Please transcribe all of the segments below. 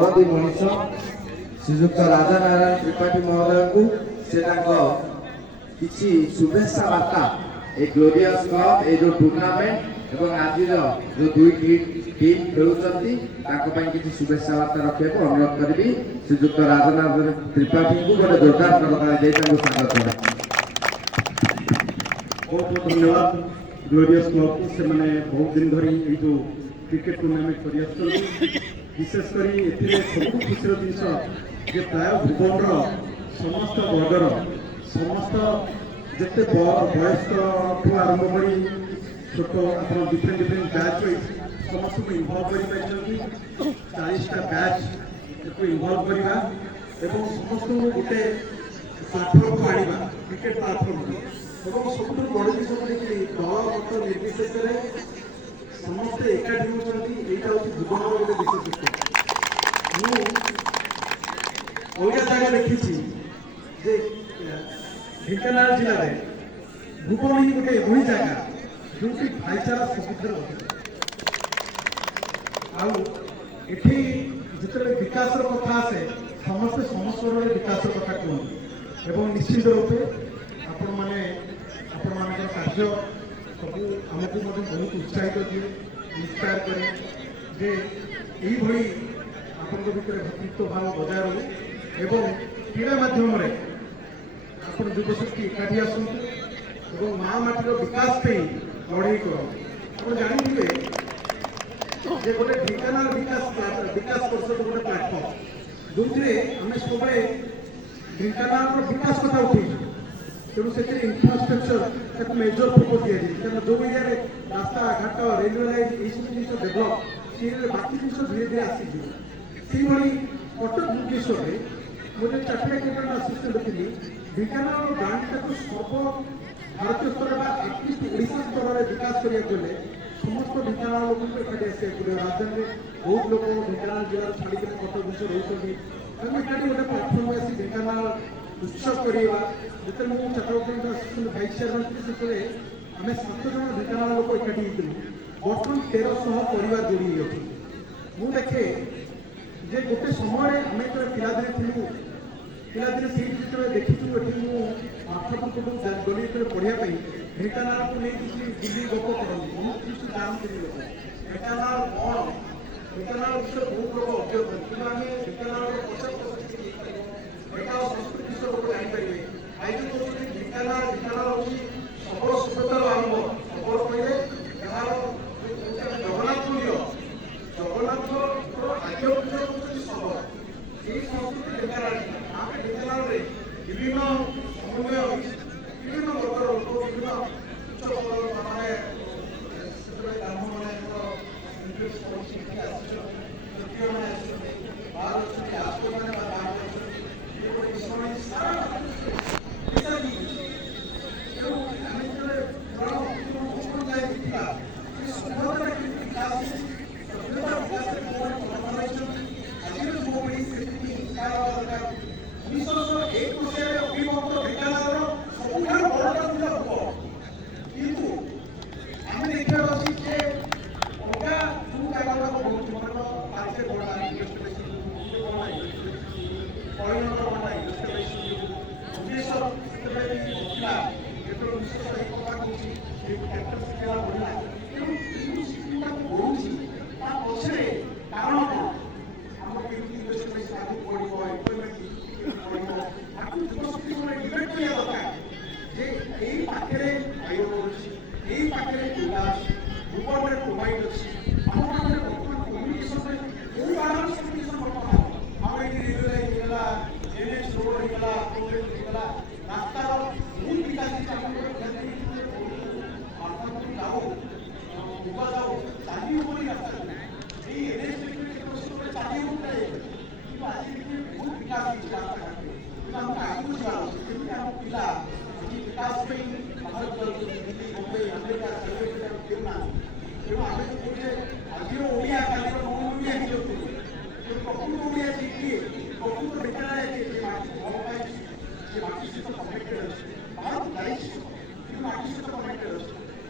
मनीष श्रीजुक्त राजा नारायण त्रिपाठी महोदय को किसी शुभेच्छा वार्ता ए ग्लोरियस कप ए जो टूर्नामेंट एवं आज जो दुई टीम खेलुंट किसी शुभेच्छा वार्ता रखा अनुरोध करी श्रीजुक्त राजा नारायण त्रिपाठी को गोटे जोरदार करताली स्वागत करें। बहुत बहुत धन्यवाद ग्लोरियस क्लब को से माने बहुत दिन धरी ये जो क्रिकेट टूर्नामेंट कर विशेषकर सब खुशी जिनस प्राय भुवन समस्त वर्गर समस्त जिते वयस्क ठू आरंभ कर छोट आप डिफरेंट डिफरेंट बैच समस्त को इनवल्व कर 40टा बैच को इनवल्व करवा समस्त को गोटे प्लाटफर्म को आना क्रिकेट प्लाटफर्म और सब बड़ जिन दल मत निर्विशेष समस्ते एकाठी होती यहाँ हूँ भुवन गोटे विशेषत्व मुझे जगह देखी ढेंकानाल जिले में भुवन ही गोटे एभली जगह जो भाईचारा सबुठ आठी जिते विकास कथा आसे समस्ते समस्तर विकास कथा कहते और निश्चित रूपे आपण मैंने कार्य सब आमको बहुत उत्साहित दिए इंस्पायर करे जे यही आपण भर भतृत्व भाव बजाय रही क्रीड़ा मध्यम आप युवशक्ति एकाठी आसतु माँ माटीर विकास लड़े कर जानते जे गोटे ढेंकानाल विकास परिषद गोटे प्लाटफर्म जो आम सब ढेंकानाल विकास कथा उठे तेणु से इंफ्रास्ट्रक्चर मेजर फोकस दिया जाए जो एरिया रास्ता घाट रेलवे लाइन ये सब जिन डेभलप सी बाकी जिन धीरे धीरे आसी कटक भुवनेश्वर में मुझे चार्टर्ड अकाउंटेंट असिस्टेंट थी ढेंकानाल ब्रांड को सर्व भारतीय स्तर एटलिस्ट ओडिशा स्तर में विकास करने समस्त ढेंकानाल लोक एकाठी आसो राजधानी में बहुत लोग ढेंकानाल जिला छाड़ी कटक भुवनेश्वर रोचे एकाठी गोटे प्लाटफर्म आसी ढेंकानाल उत्सव करवा जिते मुझे chartered accountant assistant vice chairman थी से आम 7 जन ढेंकानाल लोक एकाठी बर्तमान 1300 परिवार जोड़ी मुझे देखे जे गोटे समय आम जो पिलादिने थी पिलादिने से देखी पाठपुर गली पढ़ाई ढेंकानाल को नहीं दिल्ली गप करती बहुत किसी जानते लोग ढेंकानाल कौन ढेंकानाल विषय बहुत लोग अवगत कि आम ढेंकानाल संस्कृति विषय लोग जानीपारे आज ढेंकानाल हूँ सबल सभ्यतार आरंभ सबल कहे यार जगन्नाथ जगन्नाथ आद्य सबल ये संस्कृति ढेंकानाल आम ढेंकानाल विभिन्न समन्वय विभिन्न वर्गर लोक विभिन्न उच्च माने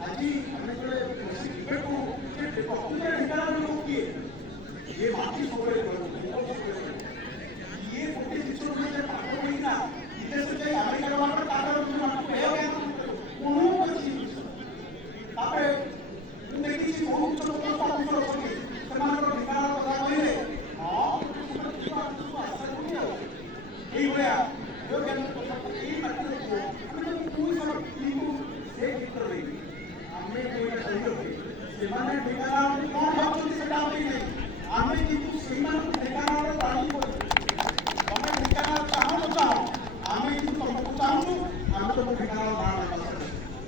आज ये माटी এইଭଳିଆ ଯୋଉ ଜ୍ଞାନ ଏଇ ମାଟିରେ ଆମେ ତାକୁ କୋଉ ସମୟ କିନ୍ତୁ ସେ କ୍ଷେତ୍ରରେ ଆମେ ଯୋଉଟା କହିଲେ ସେମାନେ ଢେଙ୍କାନାଳରେ କ'ଣ ଭାବୁଛନ୍ତି ସେଟା ଆମେ ନାହିଁ ଆମେ କିନ୍ତୁ ସେଇମାନଙ୍କୁ ଢେଙ୍କାନାଳର ପ୍ରାଣୀ କରୁଛୁ ତମେ ଢେଙ୍କାନାଳ ଚାହୁଁ ନ ଚାହୁଁ ଆମେ କିନ୍ତୁ ତମକୁ ଚାହୁଁଛୁ ଆମେ ତମକୁ ଢେଙ୍କାନାଳ ନାଁ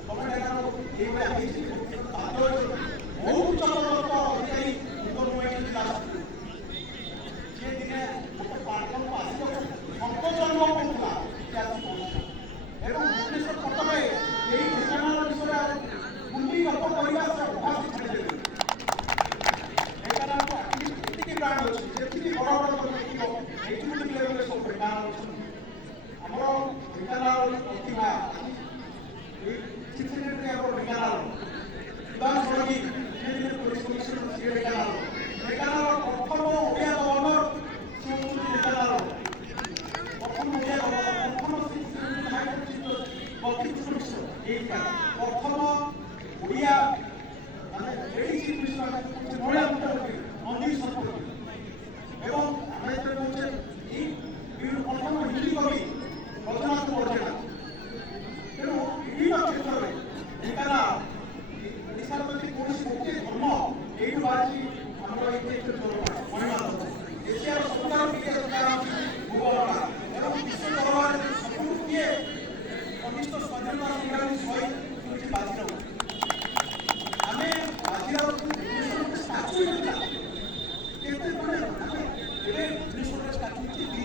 ତମେ ଢେଙ୍କାନାଳ ଏଇଭଳିଆ ହେଇଛି ବହୁତ ଚକ୍ରବର୍ତ୍ତ ଅଧିକାରୀ ଜିଲ୍ଲା ସେ ଦିନେ ଗୋଟେ ପାର୍କକୁ ଆସିବ ସଙ୍କୋଚନ କରୁଥିଲା ସେ ଆସି ପହଞ୍ଚିଲା ଏବଂ ଭୁବନେଶ୍ୱର କଟକରେ ଏଇ ଢେଙ୍କାନାଳ ବିଷୟରେ ବୁଲି ଗପ କରିବା ସେ ଅଭ୍ୟାସ ଛାଡ଼ିଦେଲେ ଢେଙ୍କାନାଳକୁ ଏତିକି ବ୍ରାଣ୍ଡ ଅଛି ଯେତିକି ବଡ଼ ବଡ଼ ଲୋକ ଦେଖିବ ଏଇଠି ଲେଭେଲରେ ସବୁ ଢେଙ୍କାନାଳ ଅଛନ୍ତି ଆମର ଢେଙ୍କାନାଳ ପ୍ରତିଭା ଚିତ୍ରରେ ଆମର ଢେଙ୍କାନାଳ ବିଧାନ ସଡ଼କି ପୋଲିସ କମିଶନ ସିଏ ଢେଙ୍କାନାଳ ଢେଙ୍କାନାଳ ପ୍ରଥମ ଓଡ଼ିଆ ଗଭର୍ଣ୍ଣର ସେ ହେଉଛନ୍ତି ଢେଙ୍କାନାଳ ପ୍ରଥମ ଓଡ଼ିଆ ଗଭର୍ଣ୍ଣର ପ୍ରଥମ ବତିଶ ମିଶ୍ର ଏଇଟା ପ୍ରଥମ ଓଡ଼ିଆ ମାନେ ଲେଡି ଚିଫ୍ ମିନିଷ୍ଟର ମହିଳା ମୁଖ୍ୟମନ୍ତ୍ରୀ ମଞ୍ଜୁରୀ ଶତପଥୀ ଏବଂ ଆମେ ଯେତେବେଳେ କହୁଛେ ଏଇ ପ୍ରଥମ ହିନ୍ଦୀ କବି ରଘୁନାଥ ବରଜେଣା ତେଣୁ ବିଭିନ୍ନ କ୍ଷେତ୍ରରେ ଢେଙ୍କାନାଳ ଓଡ଼ିଶାର ଯଦି କୌଣସି ଗୋଟିଏ ଧର୍ମ ଏଇଠୁ ବାହାରିଛି ଆମର ଏଇ ମହିମା ଏସିଆର ସବୁଠାରୁ ଟିକେ ଭୂଗୋଳଟା ଏବଂ ବିଶ୍ୱ ଦରବାରରେ ସବୁଠୁ କିଏ କନିଷ୍ଠ ସ୍ୱାଧୀନତା ସଂଗ୍ରାମୀ ଶହୀଦ ହେଉଛି ବାଜିରାଉତ ଆମେ ବାଜିରାଉତକୁ ଷ୍ଟାଚୁ ହେଇଥିଲା କେତେ ମାନେ ଏବେ ଭୁବନେଶ୍ୱରରେ ଷ୍ଟାଚୁ ହେଇଛି